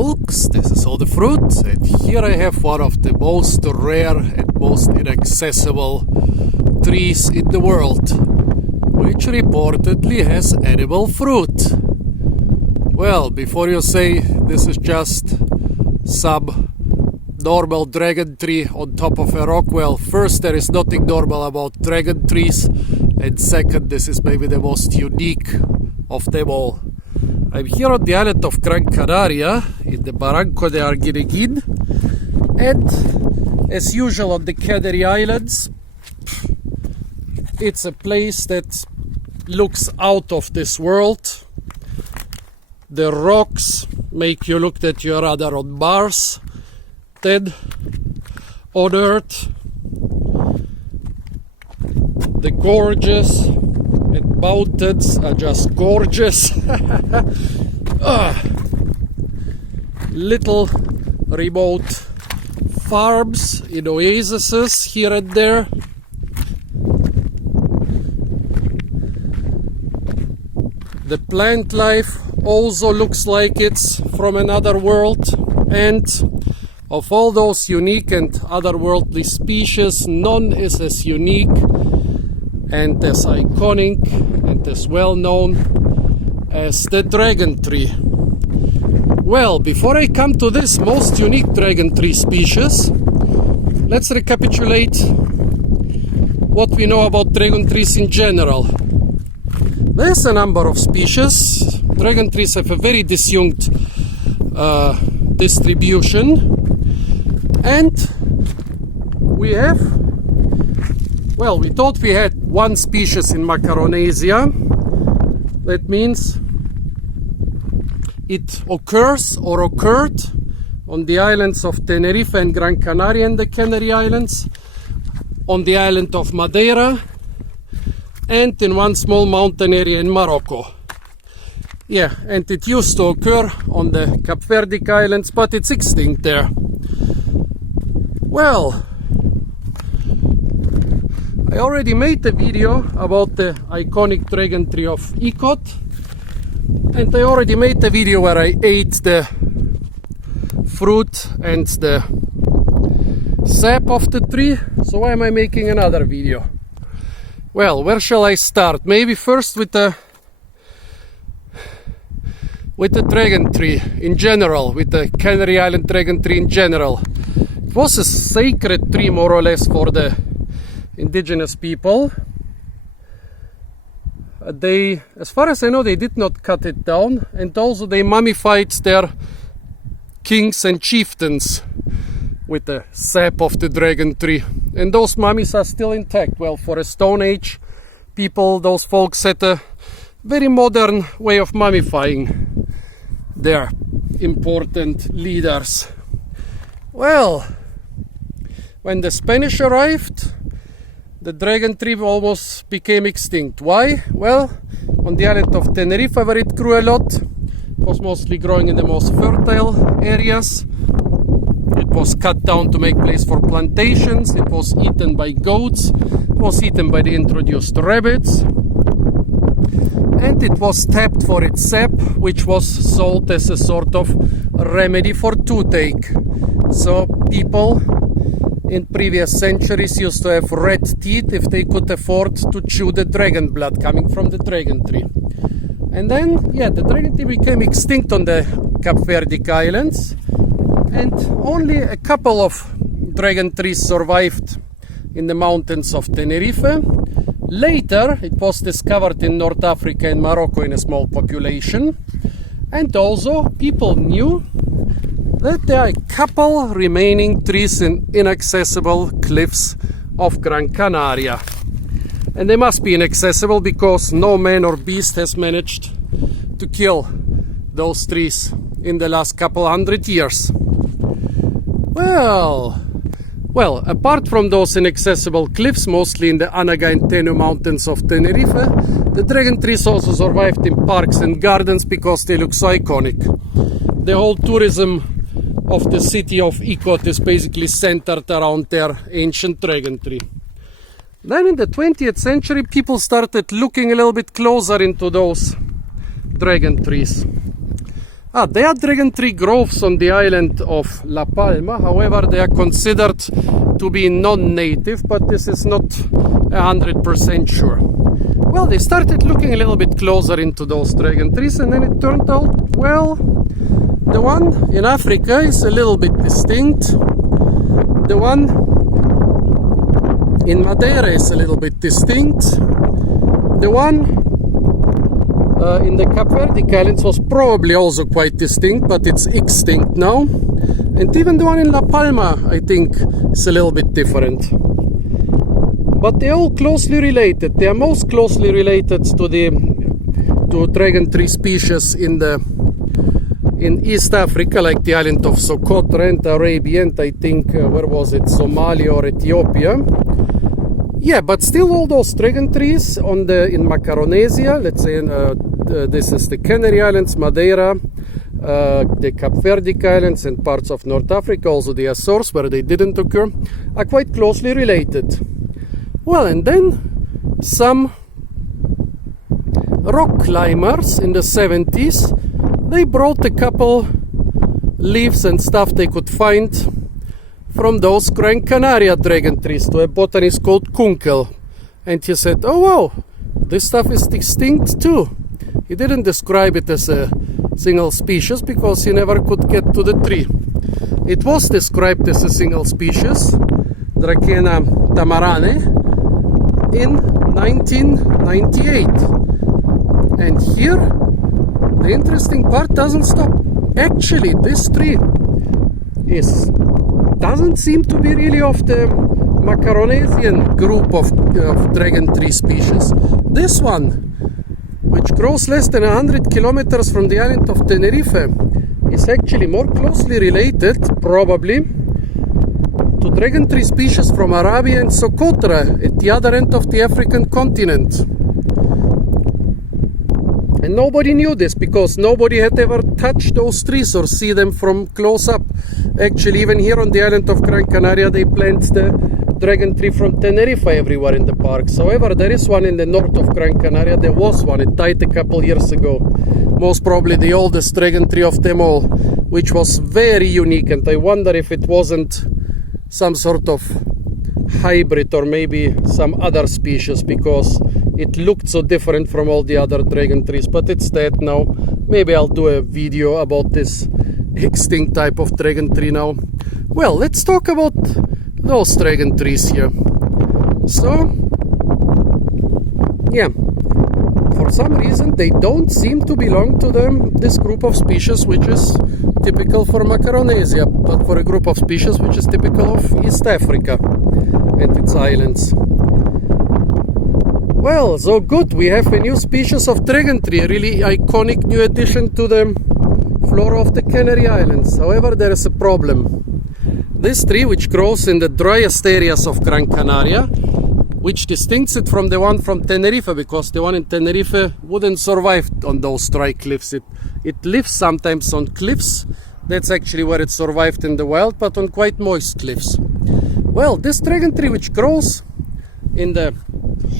folks, this is all the fruit, and here I have one of the most rare and most inaccessible trees in the world, which reportedly has edible fruit. Well, before you say this is just some normal dragon tree on top of a rock, well, first, there is nothing normal about dragon trees, and second, this is maybe the most unique of them all. I'm here on the island of Gran Canaria in the Barranco de Arguineguin, and as usual on the Canary Islands, it's a place that looks out of this world. The rocks make you look that you're rather on Mars than on Earth. The gorges and mountains are just gorgeous. Little remote farms in oases here and there. The plant life also looks like it's from another world, and of all those unique and otherworldly species, none is as unique and as iconic and as well known as the dragon tree. Well, before I come to this most unique dragon tree species, let's recapitulate what we know about dragon trees in general. There's a number of species. Dragon trees have a very disjunct distribution, and we have, well, we thought we had one species in Macaronesia. That means it occurs or occurred on the islands of Tenerife and Gran Canaria and the Canary Islands, on the island of Madeira, and in one small mountain area in Morocco. Yeah, and it used to occur on the Cape Verde Islands, but it's extinct there. Well, I already made a video about the iconic dragon tree of Icod, and I already made a video where I ate the fruit and the sap of the tree, so why am I making another video? Well, where shall I start? Maybe first with the dragon tree in general, with the Canary Island dragon tree in general. It was a sacred tree more or less for the indigenous people. They, as far as I know, they did not cut it down, and also they mummified their kings and chieftains with the sap of the dragon tree, and those mummies are still intact. Well, for a Stone Age people, those folks had a very modern way of mummifying their important leaders. Well, when the Spanish arrived, the dragon tree almost became extinct. Why? Well, on the island of Tenerife, where it grew a lot, it was mostly growing in the most fertile areas. It was cut down to make place for plantations. It was eaten by goats. It was eaten by the introduced rabbits. And it was tapped for its sap, which was sold as a sort of remedy for toothache. So people in previous centuries used to have red teeth if they could afford to chew the dragon blood coming from the dragon tree. And then, yeah, the dragon tree became extinct on the Cape Verde Islands, and only a couple of dragon trees survived in the mountains of Tenerife. Later, it was discovered in North Africa and Morocco in a small population. And also, people knew that there are a couple remaining trees in inaccessible cliffs of Gran Canaria. And they must be inaccessible because no man or beast has managed to kill those trees in the last couple hundred years. Well, apart from those inaccessible cliffs, mostly in the Anaga and Tenu mountains of Tenerife, the dragon trees also survived in parks and gardens because they look so iconic. The whole tourism of the city of Icod is basically centered around their ancient dragon tree. Then in the 20th century, people started looking a little bit closer into those dragon trees. There are dragon tree groves on the island of La Palma. However, they are considered to be non-native, but this is not 100% sure. Well, they started looking a little bit closer into those dragon trees, and then it turned out, well, the one in Africa is a little bit distinct. The one in Madeira is a little bit distinct. The one in the Cape Verde Islands was probably also quite distinct, but it's extinct now. And even the one in La Palma, I think, is a little bit different. But they're all closely related. They are most closely related to dragon tree species in East Africa, like the island of Socotra and Arabia, and I think, where was it, Somalia or Ethiopia. Yeah, but still all those dragon trees in Macaronesia, let's say this is the Canary Islands, Madeira, the Cape Verde Islands and parts of North Africa, also the Azores where they didn't occur, are quite closely related. Well, and then some rock climbers in the 70s, they brought a couple leaves and stuff they could find from those Gran Canaria dragon trees to a botanist called Kunkel. And he said, oh wow, this stuff is extinct too. He didn't describe it as a single species because he never could get to the tree. It was described as a single species, Dracaena tamaranae, in 1998. And here, the interesting part doesn't stop. Actually, this tree doesn't seem to be really of the Macaronesian group of dragon tree species. This one, which grows less than 100 kilometers from the island of Tenerife, is actually more closely related, probably, to dragon tree species from Arabia and Socotra at the other end of the African continent. And nobody knew this because nobody had ever touched those trees or see them from close up. Actually, even here on the island of Gran Canaria, they plant the dragon tree from Tenerife everywhere in the parks. However, there is one in the north of Gran Canaria. There was one, it died a couple years ago. Most probably the oldest dragon tree of them all, which was very unique. And I wonder if it wasn't some sort of hybrid or maybe some other species, because it looked so different from all the other dragon trees. But it's dead now. Maybe I'll do a video about this extinct type of dragon tree now. Well, let's talk about those dragon trees here. So, yeah, for some reason they don't seem to belong to this group of species which is typical for Macaronesia, but for a group of species which is typical of East Africa and its islands. Well, so good, we have a new species of dragon tree, a really iconic new addition to the flora of the Canary Islands. However, there is a problem. This tree, which grows in the driest areas of Gran Canaria, which distincts it from the one from Tenerife, because the one in Tenerife wouldn't survive on those dry cliffs. It lives sometimes on cliffs. That's actually where it survived in the wild, but on quite moist cliffs. Well, this dragon tree, which grows in the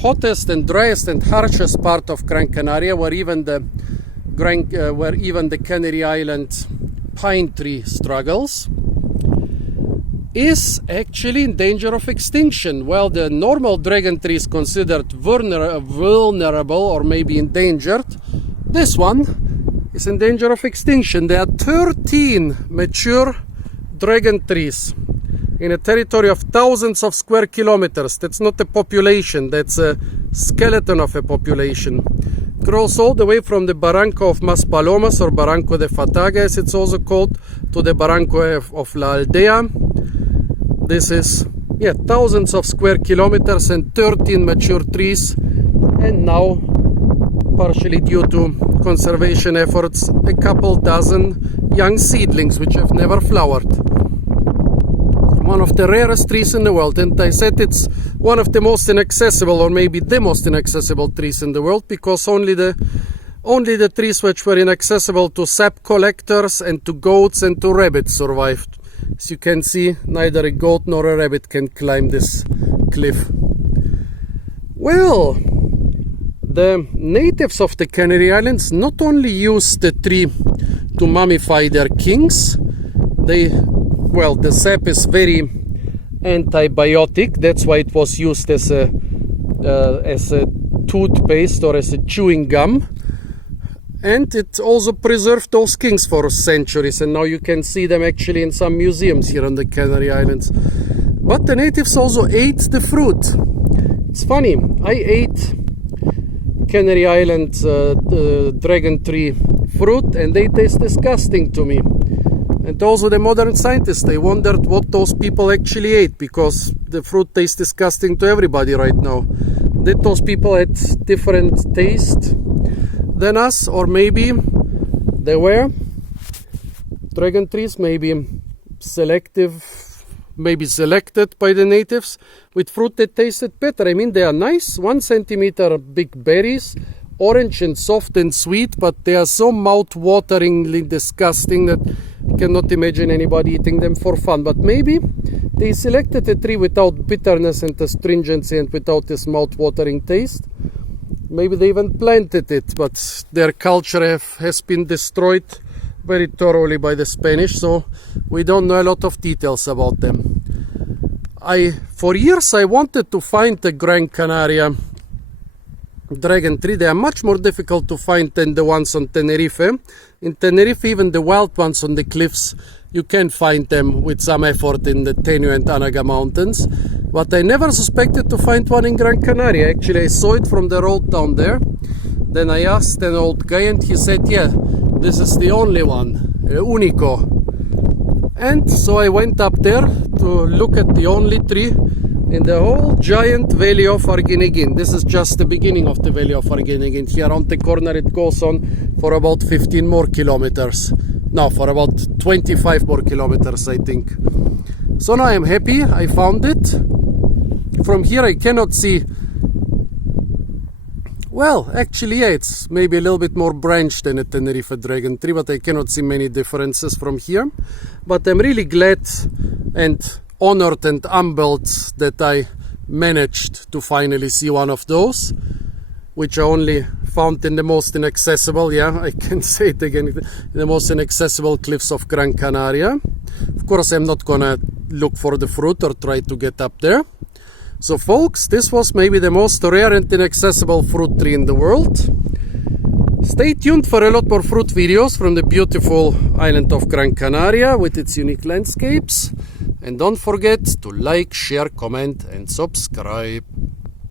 hottest and driest and harshest part of Gran Canaria, where even the Canary Island pine tree struggles, is actually in danger of extinction. While the normal dragon tree is considered vulnerable or maybe endangered, this one is in danger of extinction. There are 13 mature dragon trees in a territory of thousands of square kilometers. That's not a population, that's a skeleton of a population. It grows all the way from the Barranco of Maspalomas, or Barranco de Fataga as it's also called, to the Barranco of La Aldea. This is, thousands of square kilometers and 13 mature trees, and now, partially due to conservation efforts, a couple dozen young seedlings which have never flowered. One of the rarest trees in the world, and I said it's one of the most inaccessible, or maybe the most inaccessible trees in the world, because only the trees which were inaccessible to sap collectors and to goats and to rabbits survived. As you can see, neither a goat nor a rabbit can climb this cliff. Well, the natives of the Canary Islands not only use the tree to mummify their kings. The sap is very antibiotic. That's why it was used as a toothpaste or as a chewing gum. And it also preserved those kings for centuries. And now you can see them actually in some museums here on the Canary Islands. But the natives also ate the fruit. It's funny, I ate Canary Island dragon tree fruit and they taste disgusting to me. And also the modern scientists, they wondered what those people actually ate, because the fruit tastes disgusting to everybody right now. Did those people had different taste than us, or maybe they were dragon trees, maybe selected by the natives with fruit that tasted better. I mean, they are nice, 1 centimeter big berries, orange and soft and sweet, but they are so mouth-wateringly disgusting that I cannot imagine anybody eating them for fun. But maybe they selected a tree without bitterness and astringency and without this mouth-watering taste. Maybe they even planted it, but their culture has been destroyed very thoroughly by the Spanish, so we don't know a lot of details about them. For years I wanted to find the Gran Canaria Dragon Tree. They are much more difficult to find than the ones on Tenerife. In Tenerife, even the wild ones on the cliffs, you can find them with some effort in the Tenue and Anaga Mountains. But I never suspected to find one in Gran Canaria. Actually, I saw it from the road down there. Then I asked an old guy and he said, yeah, this is the only one, Unico. And so I went up there to look at the only tree in the whole giant valley of Arguineguín. This is just the beginning of the valley of Arguineguín. Here around the corner it goes on for about 15 more kilometers. No, for about 25 more kilometers, I think. So now I'm happy I found it. From here I cannot see. Well, actually, yeah, it's maybe a little bit more branched than a Tenerife dragon tree, but I cannot see many differences from here. But I'm really glad and honored and humbled that I managed to finally see one of those, which I only found in the most inaccessible, yeah, I can say it again, the most inaccessible cliffs of Gran Canaria. Of course, I'm not gonna look for the fruit or try to get up there. So folks, this was maybe the most rare and inaccessible fruit tree in the world. Stay tuned for a lot more fruit videos from the beautiful island of Gran Canaria with its unique landscapes. And don't forget to like, share, comment and subscribe.